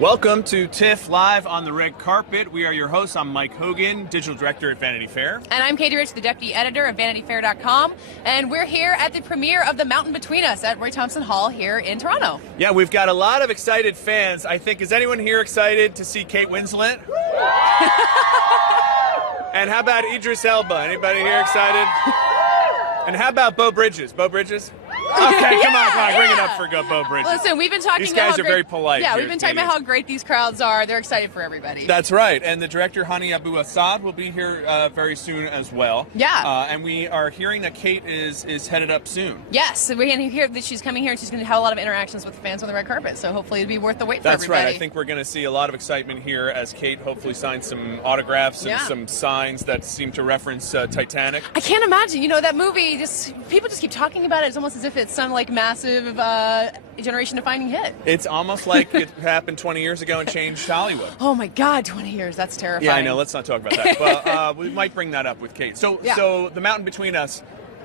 Welcome to TIFF Live on the Red Carpet. We are your hosts. I'm Mike Hogan, Digital Director at Vanity Fair. And I'm Katie Rich, the Deputy Editor of VanityFair.com. And we're here at the premiere of The Mountain Between Us at Roy Thompson Hall here in Toronto. Yeah, we've got a lot of excited fans. I think, is anyone here excited to see Kate Winslet? And how about Idris Elba? Anybody here excited? And how about Beau Bridges? Beau Bridges? Okay, come on, bring it up for Beau Bridges. Listen, we've been talking These about guys are very polite. Yeah, we've been talking about how great these crowds are. They're excited for everybody. That's right. And the director, Hany Abu-Assad, will be here very soon as well. Yeah. And we are hearing that Kate is headed up soon. Yes, we hear that she's coming here and she's going to have a lot of interactions with the fans on the red carpet. So hopefully it'll be worth the wait for everybody. That's right. I think we're going to see a lot of excitement here as Kate hopefully signs some autographs and some signs that seem to reference Titanic. I can't imagine. You know, that movie, people just keep talking about it. It's almost as if it's some like massive generation-defining hit. It's almost like it happened 20 years ago and changed Hollywood. Oh my God, 20 years. That's terrifying. Yeah, I know. Let's not talk about that. Well, we might bring that up with Kate. So The Mountain Between Us,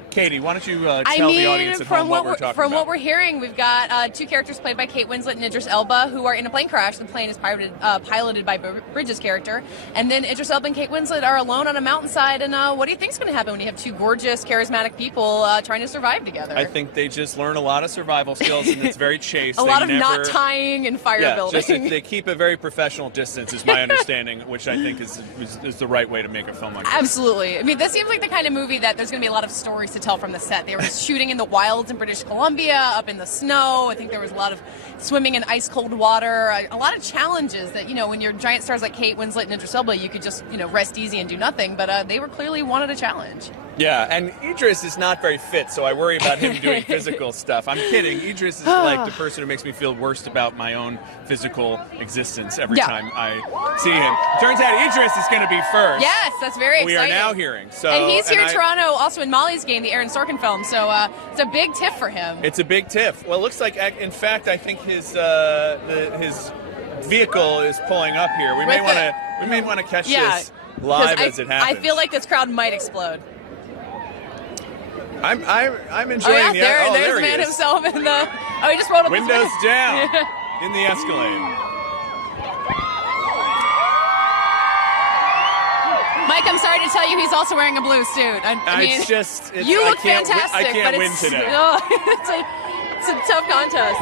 Katie, why don't you tell the audience at home what we're talking about? From what we're hearing, we've got two characters played by Kate Winslet and Idris Elba who are in a plane crash. The plane is piloted by Beau Bridges' character. And then Idris Elba and Kate Winslet are alone on a mountainside. And what do you think is going to happen when you have two gorgeous, charismatic people trying to survive together? I think they just learn a lot of survival skills, and it's very chaste. A lot of knot tying and fire building. They keep a very professional distance, is my understanding, which I think is the right way to make a film like this. Absolutely. I mean, this seems like the kind of movie that there's going to be a lot of stories to tell from the set. They were shooting in the wilds in British Columbia, up in the snow. I think there was a lot of swimming in ice-cold water, a lot of challenges that, you know, when you're giant stars like Kate Winslet and Idris Elba, you could just, you know, rest easy and do nothing, but they were clearly wanted a challenge. Yeah, and Idris is not very fit, so I worry about him doing physical stuff. I'm kidding. Idris is like the person who makes me feel worst about my own physical existence every time I see him. Turns out Idris is going to be first. Yes, that's very exciting. We are now hearing. And he's here in Toronto also in Molly's Game, the Aaron Sorkin film, so it's a big TIFF for him. It's a big TIFF. Well, it looks like, in fact, I think his vehicle is pulling up here. We may want to catch this live as it happens. I feel like this crowd might explode. I'm enjoying the there's the man himself in the he just rolled up windows down in the Escalade. Mike, I'm sorry to tell you, he's also wearing a blue suit. I mean, you look fantastic. I can't win today. It's a tough contest.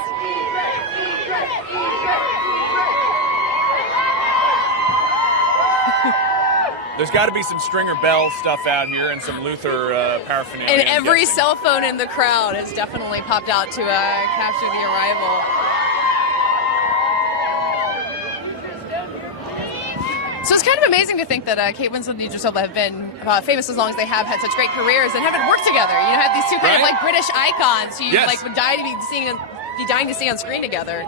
There's got to be some Stringer Bell stuff out here and some Luther paraphernalia. And every cell phone in the crowd has definitely popped out to capture the arrival. So it's kind of amazing to think that Kate Winslet and Idris Elba have been famous as long as they have, had such great careers, and haven't worked together. You know, have these two kind of like British icons who like would be dying to see on screen together.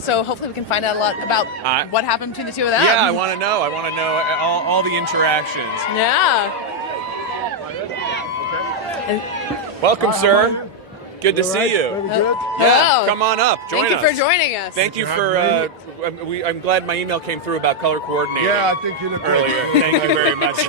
So hopefully we can find out a lot about what happened between the two of them. Yeah, I want to know. I want to know all the interactions. Yeah. Welcome, sir. Good to see you. Very good. Yeah, come on up. Join us. Thank you for joining us. Thank you for. I'm glad my email came through about color coordinating. Yeah, I think you look earlier. Thank you very much.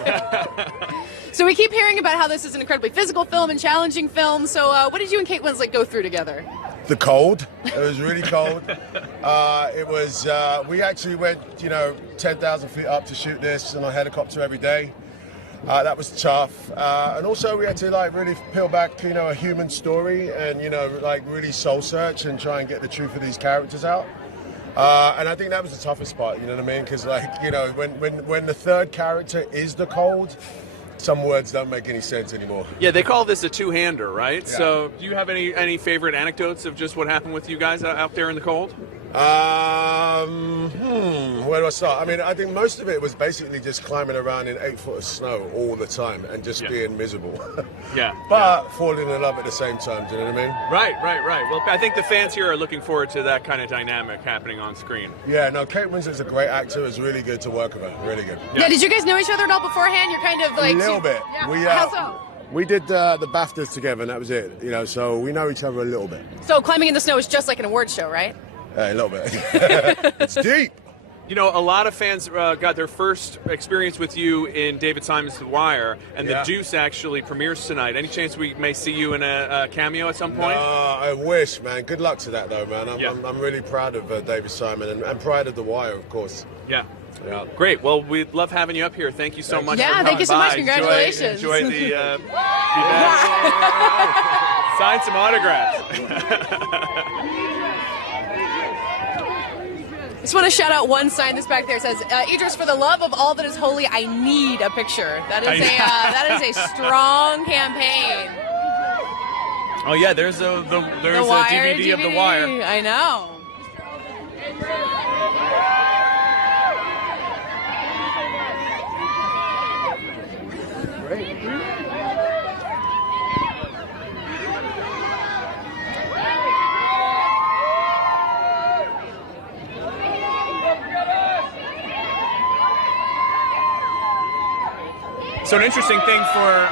So we keep hearing about how this is an incredibly physical film and challenging film. So what did you and Kate Winslet go through together? The cold. It was really cold. It was. We actually went, 10,000 feet up to shoot this on a helicopter every day. That was tough. And also we had to really peel back, a human story and, really soul search and try and get the truth of these characters out. And I think that was the toughest part, you know what I mean? Because, when the third character is the cold, some words don't make any sense anymore. Yeah, they call this a two-hander, right? Yeah. So do you have any favorite anecdotes of just what happened with you guys out there in the cold? Where do I start? I mean, I think most of it was basically just climbing around in 8 foot of snow all the time and just being miserable. But falling in love at the same time, do you know what I mean? Right. Well, I think the fans here are looking forward to that kind of dynamic happening on screen. Yeah, no, Kate Winslet's a great actor. It was really good to work with her. Really good. Yeah, did you guys know each other at all beforehand? You're kind of like... A little bit. Yeah. How so? We did the BAFTAs together and that was it, so we know each other a little bit. So climbing in the snow is just like an award show, right? A little bit. It's deep. You know, a lot of fans got their first experience with you in David Simon's The Wire, and The Deuce actually premieres tonight. Any chance we may see you in a cameo at some point? I wish, man. Good luck to that, though, man. I'm really proud of David Simon and proud of The Wire, of course. Yeah. Great. Well, we love having you up here. Thank you so much. Yeah, for coming thank you so much. by. Congratulations. Enjoy the. Sign some autographs. Just want to shout out one sign that's back there. It says, Idris, for the love of all that is holy, I need a picture. That is a strong campaign. Oh yeah, there's a DVD of The Wire. I know. Great. So an interesting thing for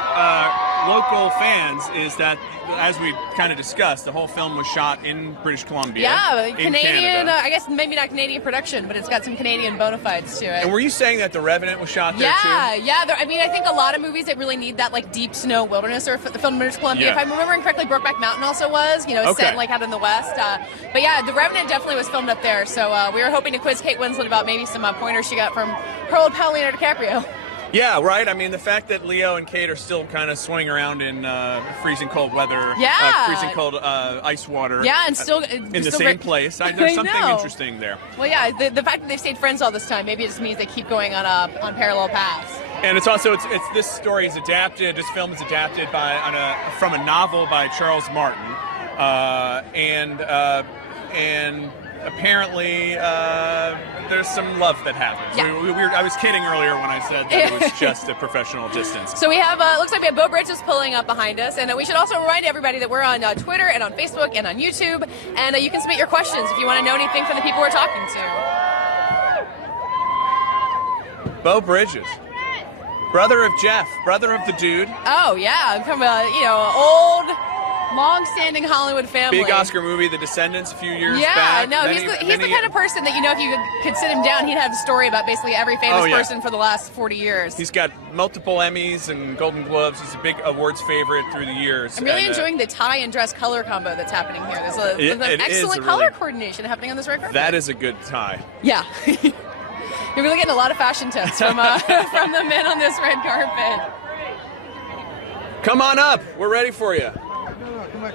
local fans is that, as we kind of discussed, the whole film was shot in British Columbia. Yeah, in Canadian, Canada. I guess maybe not Canadian production, but it's got some Canadian bona fides to it. And were you saying that The Revenant was shot there too? Yeah. I mean, I think a lot of movies that really need that like deep snow wilderness are filmed in British Columbia. Yeah. If I'm remembering correctly, Brokeback Mountain also was, set like out in the West. But yeah, The Revenant definitely was filmed up there. So we were hoping to quiz Kate Winslet about maybe some pointers she got from her old pal Leonardo DiCaprio. Yeah, right. I mean, the fact that Leo and Kate are still kind of swimming around in freezing cold weather, freezing cold ice water. Yeah, and still in the same place. There's something interesting there. Well, yeah, the fact that they've stayed friends all this time, maybe it just means they keep going on parallel paths. And it's also this story is adapted. This film is adapted from a novel by Charles Martin, and apparently there's some love that happens. Yeah. I was kidding earlier when I said that it was just a professional distance. So we have, looks like we have Beau Bridges pulling up behind us, and we should also remind everybody that we're on Twitter and on Facebook and on YouTube, and you can submit your questions if you want to know anything from the people we're talking to. Beau Bridges, brother of Jeff, brother of the dude. Oh yeah, from a old, long-standing Hollywood family. Big Oscar movie, The Descendants, a few years back. Yeah, no, he's the kind of person that, if you could sit him down, he'd have a story about basically every famous person for the last 40 years. He's got multiple Emmys and Golden Globes. He's a big awards favorite through the years. I'm really enjoying the tie and dress color combo that's happening here. There's an excellent color coordination happening on this red carpet. That is a good tie. Yeah. You're really getting a lot of fashion tips from from the men on this red carpet. Come on up. We're ready for you. Come on.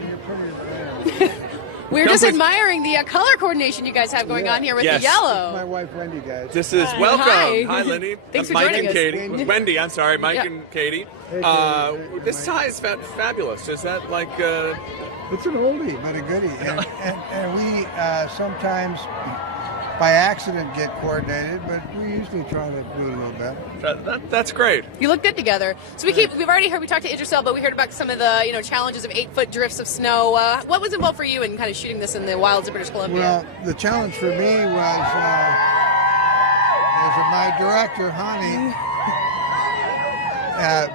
You're pretty. We're just admiring the color coordination you guys have going on here with the yellow. My wife Wendy, guys. This is welcome. Hi, Lindy. Thanks for Mike joining and us. Katie. Wendy, I'm sorry. Mike and Katie. Hey, this tie is fabulous. Is that like? It's an oldie, but a goodie, and we sometimes by accident get coordinated, but we usually try to do it a little better. That's great. You look good together. So we've already heard, we talked to Idris Elba, but we heard about some of the challenges of 8-foot drifts of snow. What was involved for you in kind of shooting this in the wilds of British Columbia? Well, the challenge for me was my director, Hany.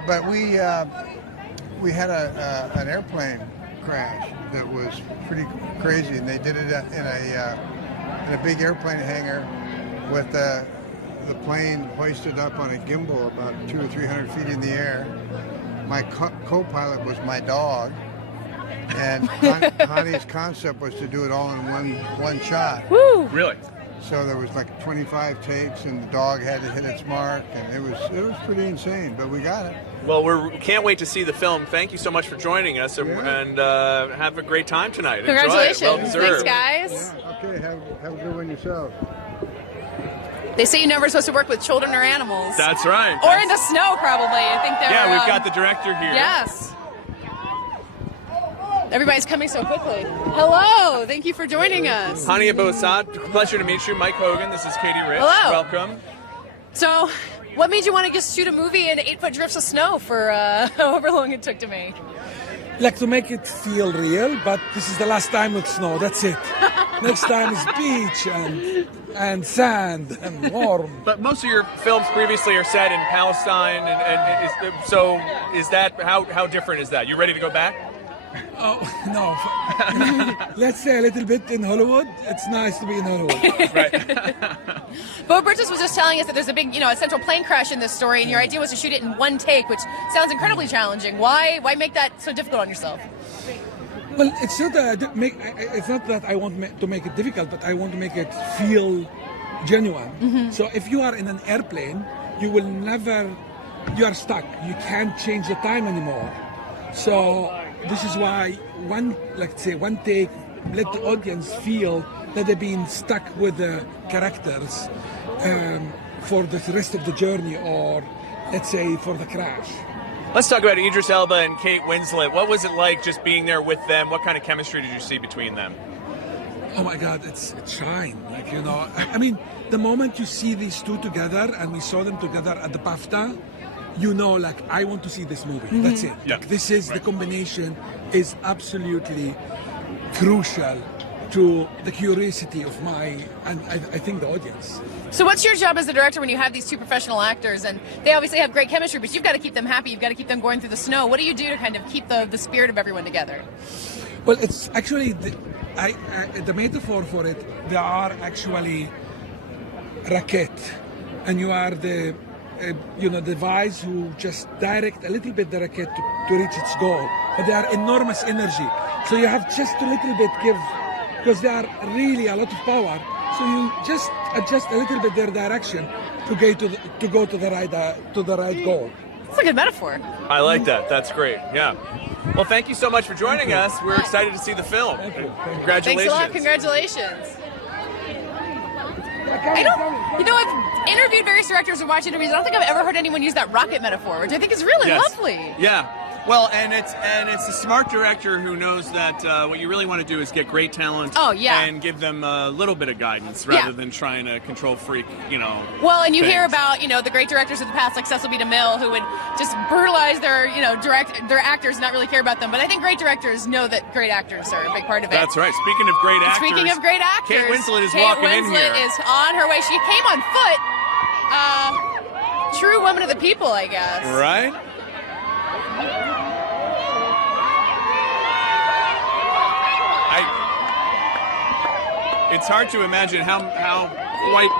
But we had an airplane crash that was pretty crazy, and they did it in a big airplane hangar with the plane hoisted up on a gimbal about 200 or 300 feet in the air. My co-pilot was my dog, and Hany's concept was to do it all in one shot. Woo! Really? So there was like 25 takes, and the dog had to hit its mark, and it was pretty insane, but we got it. Well, we can't wait to see the film. Thank you so much for joining us, and have a great time tonight. Congratulations. Enjoy it. Well deserved. Thanks, guys. Yeah, okay, have a good one yourself. They say you're never supposed to work with children or animals. That's right. Or in the snow, probably. I think they're... Yeah, we've got the director here. Yes. Everybody's coming so quickly. Hello. Thank you for joining us. Hany Abu-Assad, pleasure to meet you. Mike Hogan, this is Katie Rich. Hello. Welcome. So, what made you want to just shoot a movie in 8-foot drifts of snow for however long it took to make? Like to make it feel real, but this is the last time with snow. That's it. Next time is beach and sand and warm. But most of your films previously are set in Palestine, so is that how different is that? You ready to go back? Oh, no. Let's say a little bit in Hollywood. It's nice to be in Hollywood. Right. Beau Bridges was just telling us that there's a big, a central plane crash in this story, and your idea was to shoot it in one take, which sounds incredibly challenging. Why make that so difficult on yourself? Well, it's not that I want to make it difficult, but I want to make it feel genuine. So if you are in an airplane, you are stuck. You can't change the time anymore. So this is why one take, let the audience feel that they've been stuck with the characters for the rest of the journey, or let's say for the crash. Let's talk about Idris Elba and Kate Winslet. What was it like just being there with them? What kind of chemistry did you see between them? Oh my God, it's shine. I mean, the moment you see these two together, and we saw them together at the BAFTA, I want to see this movie. That's it. Yeah. The combination is absolutely crucial to the curiosity of and I think the audience. So what's your job as a director when you have these two professional actors, and they obviously have great chemistry, but you've got to keep them happy, you've got to keep them going through the snow. What do you do to kind of keep the spirit of everyone together? Well, it's actually, the metaphor for it, they are actually racket, and you are the device who just direct a little bit the racket to reach its goal. But they are enormous energy. So you have just a little bit give, because they are really a lot of power. So you just adjust a little bit their direction to go to the right goal. That's a good metaphor. I like that. That's great. Yeah. Well, thank you so much for joining us. We're excited to see the film. Thank you. Congratulations. Thanks a lot. Congratulations. I've interviewed various directors and watched interviews. I don't think I've ever heard anyone use that rocket metaphor, which I think is really lovely. Yeah. Well, and it's a smart director who knows that what you really want to do is get great talent. Oh, yeah. And give them a little bit of guidance rather than trying to control freak, Well, and you hear things. about, the great directors of the past, like Cecil B. DeMille, who would just brutalize their, their actors, not really care about them. But I think great directors know that great actors are a big part of it. That's right. Speaking of great actors. Speaking of great actors, Kate Winslet is walking in here. Kate Winslet is on her way. She came on foot. True woman of the people, I guess. Right? It's hard to imagine how quite...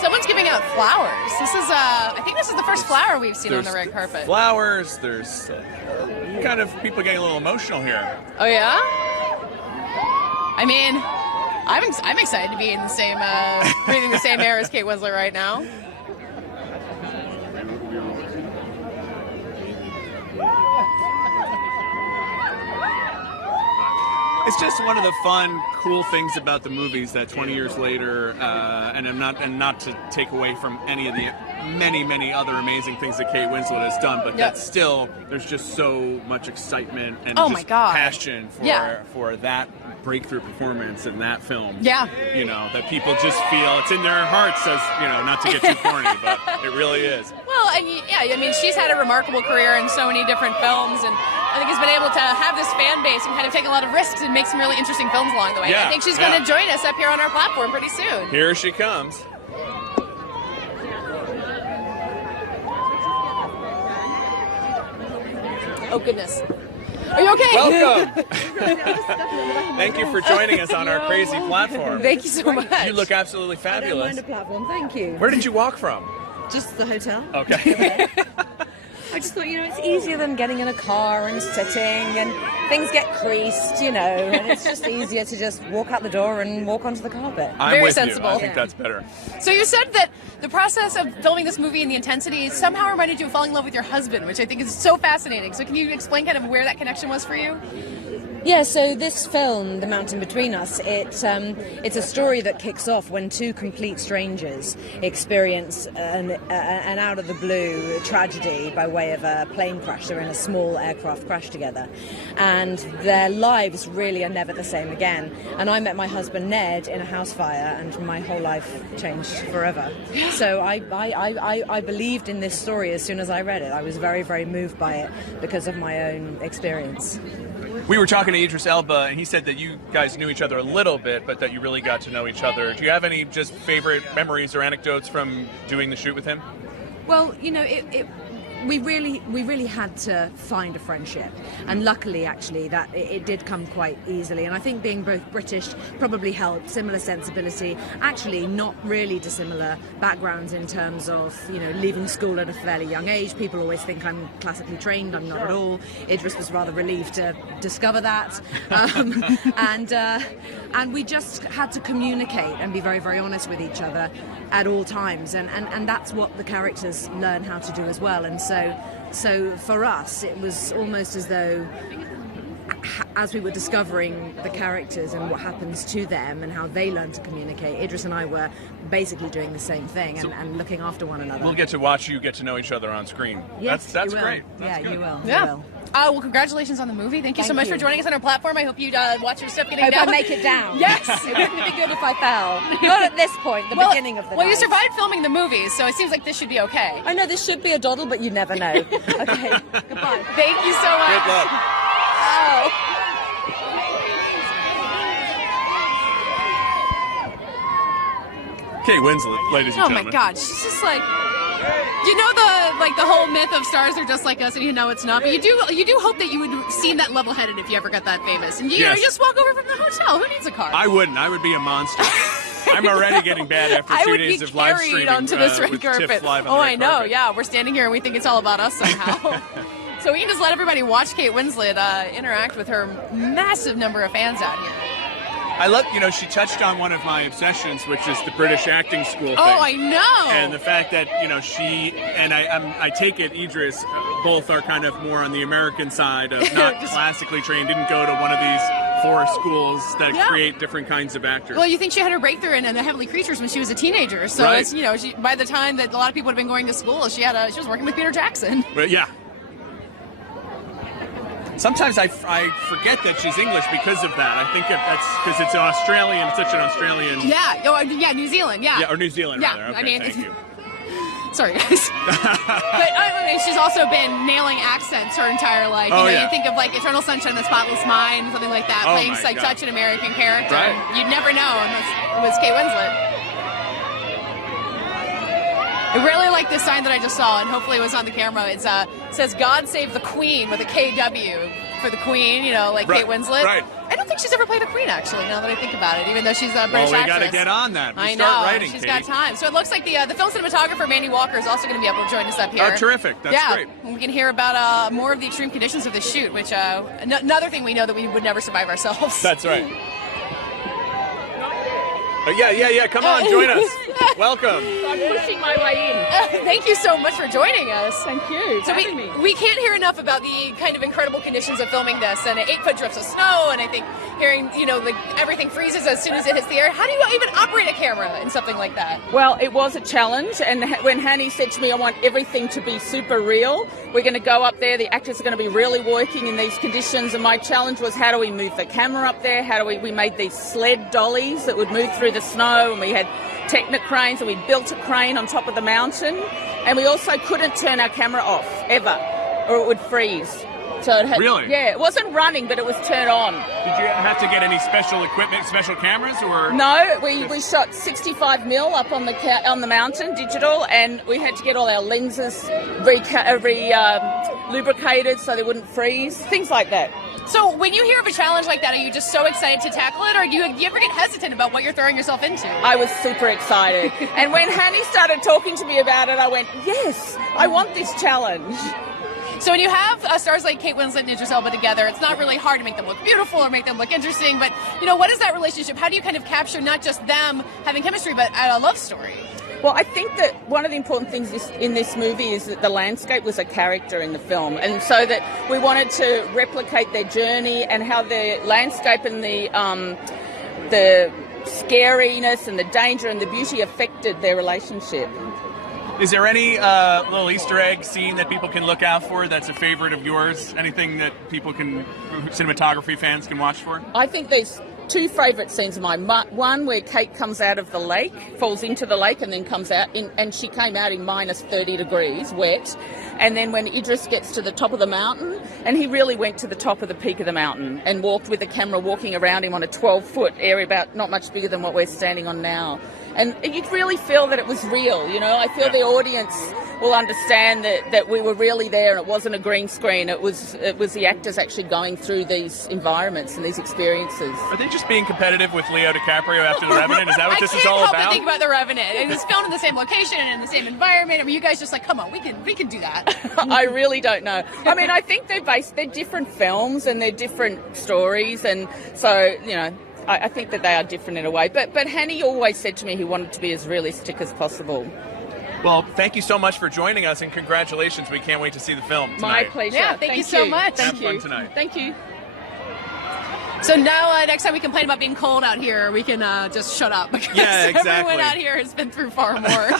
Someone's giving out flowers. I think this is the first flower we've seen on the red carpet. Flowers, there's kind of people getting a little emotional here. Oh yeah? I mean, I'm excited to be in the same breathing the same air as Kate Winslet right now. It's just one of the fun, cool things about the movies that 20 years later, and not to take away from any of the many other amazing things that Kate Winslet has done, but that still there's just so much excitement and passion for that breakthrough performance in that film. Yeah. That people just feel it's in their hearts, as not to get too corny, but it really is. Well, and I mean, she's had a remarkable career in so many different films, and I think has been able to have this fan base and kind of take a lot of risks and make some really interesting films along the way. Yeah, I think she's going to join us up here on our platform pretty soon. Here she comes. Oh, goodness. Are you okay? Welcome. Thank you for joining us on our crazy platform. Thank you so much. You look absolutely I fabulous. don't mind a platform, thank you. Where did you walk from? Just the hotel. Okay. I just thought, it's easier than getting in a car and sitting, and things get creased, and it's just easier to just walk out the door and walk onto the carpet. I'm Very with sensible. you. I think that's better. So you said that the process of filming this movie and the intensity somehow reminded you of falling in love with your husband, which I think is so fascinating. So can you explain kind of where that connection was for you? Yeah, so this film, The Mountain Between Us, it's a story that kicks off when two complete strangers experience an out-of-the-blue tragedy by way of a plane crash. They're in a small aircraft crash together, and their lives really are never the same again. And I met my husband Ned in a house fire, and my whole life changed forever. So I believed in this story as soon as I read it. I was very, very moved by it because of my own experience. We were talking to Idris Elba, and he said that you guys knew each other a little bit, but that you really got to know each other. Do you have any just favorite memories or anecdotes from doing the shoot with him? Well, you know, we really had to find a friendship, and luckily actually that it did come quite easily. And I think being both British probably helped. Similar sensibility, actually not really dissimilar backgrounds in terms of, you know, leaving school at a fairly young age. People always think I'm classically trained. I'm not at all. Idris was rather relieved to discover that, and we just had to communicate and be very, very honest with each other at all times, and that's what the characters learn how to do as well. And so for us, it was almost as though, as we were discovering the characters and what happens to them and how they learn to communicate, Idris and I were basically doing the same thing and looking after one another. We'll get to watch you get to know each other on screen. Yes, that's you will. great. That's yeah, good. you will. Yeah. You will. Well, congratulations on the movie. Thank you so much for joining us on our platform. I hope you watch your stuff getting Hope down. I make it down. Yes. It wouldn't be good if I fell. Not at this point, the beginning of the Well, you night. survived filming the movie, so it seems like this should be okay. I know this should be a doddle, but you never know. Okay, goodbye. Thank you so much. Good luck. Oh. Kate Winslet, ladies and Oh gentlemen. my God, she's just like, you know, the whole myth of stars are just like us, and you know it's not. But you do hope that you would seem that level-headed if you ever got that famous, and you know, you just walk over from the hotel. Who needs a car? I wouldn't. I would be a monster. I'm already getting bad after 2 days of live streaming onto this red with carpet. TIFF live on the Oh, red I know. carpet. Yeah, we're standing here and we think it's all about us somehow. So we can just let everybody watch Kate Winslet interact with her massive number of fans out here. I love, you know, she touched on one of my obsessions, which is the British acting school thing. Oh, I know. And the fact that, you know, she and I take it, Idris, both are kind of more on the American side of not classically trained, didn't go to one of these forest schools that create different kinds of actors. Well, you think she had her breakthrough in The Heavenly Creatures when she was a teenager. So Right. it's, you know, by the time that a lot of people had been going to school, she was working with Peter Jackson. But yeah. Sometimes I forget that she's English because of that. I think that's because it's Australian, it's such an Australian... Yeah, yeah, New Zealand, yeah. Yeah, or New Zealand, yeah, rather. Okay, I mean, thank you. Sorry, guys. But I mean, she's also been nailing accents her entire life. You know, you think of like Eternal Sunshine of the Spotless Mind, something like that, playing like such an American character. Right. You'd never know unless it was Kate Winslet. I really like this sign that I just saw, and hopefully it was on the camera. It says "God Save the Queen" with a KW for the Queen. You know, like Kate Winslet. Right. I don't think she's ever played a queen, actually. Now that I think about it, even though she's a British Well, we actress. got to get on that. I Start know. writing, She's Katie. got time. So it looks like the film cinematographer Mandy Walker is also going to be able to join us up here. Oh, terrific! That's great. We can hear about more of the extreme conditions of the shoot, which another thing we know that we would never survive ourselves. That's right. Yeah. Come on, join us. Welcome. I'm pushing my way in. Thank you so much for joining us. Thank you for So having me. we can't hear enough about the kind of incredible conditions of filming this, and 8-foot drifts of snow, and I think hearing, you know, like everything freezes as soon as it hits the air. How do you even operate a camera in something like that? Well, it was a challenge, and when Hany said to me, I want everything to be super real, we're going to go up there, the actors are going to be really working in these conditions, and my challenge was how do we move the camera up there, we made these sled dollies that would move through the snow, and we had Technic cranes, and we built a crane on top of the mountain, and we also couldn't turn our camera off, ever, or it would freeze. So it had, Really? Yeah, it wasn't running, but it was turned on. Did you have to get any special equipment, special cameras, or...? No, we shot 65mm up on the mountain, digital, and we had to get all our lenses lubricated so they wouldn't freeze, things like that. So when you hear of a challenge like that, are you just so excited to tackle it, or do you ever get hesitant about what you're throwing yourself into? I was super excited. And when Hany started talking to me about it, I went, yes, I want this challenge. So when you have stars like Kate Winslet and Idris Elba together, it's not really hard to make them look beautiful or make them look interesting, but, you know, what is that relationship? How do you kind of capture not just them having chemistry, but a love story? Well, I think that one of the important things in this movie is that the landscape was a character in the film, and so that we wanted to replicate their journey and how the landscape and the scariness and the danger and the beauty affected their relationship. Is there any little Easter egg scene that people can look out for that's a favorite of yours? Anything that people can, cinematography fans, can watch for? I think there's two favourite scenes of mine. One where Kate comes out of the lake, falls into the lake and then comes out, and she came out in minus 30 degrees, wet. And then when Idris gets to the top of the mountain, and he really went to the top of the peak of the mountain and walked with the camera walking around him on a 12-foot area, about not much bigger than what we're standing on now. And you'd really feel that it was real, you know. I feel the audience will understand that we were really there and it wasn't a green screen. It was the actors actually going through these environments and these experiences. Are they just being competitive with Leo DiCaprio after The Revenant? Is that what this is all I can't about? help but think about The Revenant. It was filmed in the same location and in the same environment. I mean, you guys just like, come on, we can do that. I really don't know. I mean, I think they're different films and they're different stories, and so, you know, I think that they are different in a way. But Hany always said to me he wanted to be as realistic as possible. Well, thank you so much for joining us, and congratulations. We can't wait to see the film tonight. My pleasure. Yeah, thank you so much. Have fun tonight. Thank you. So now next time we complain about being cold out here, we can just shut up, because everyone out here has been through far more.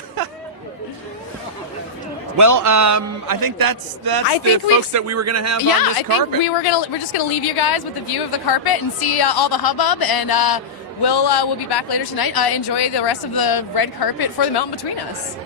Well, I think that's the folks that we were going to have on this carpet. Yeah, I think we're just gonna leave you guys with the view of the carpet and see all the hubbub, and we'll be back later tonight. Enjoy the rest of the red carpet for The Mountain Between Us.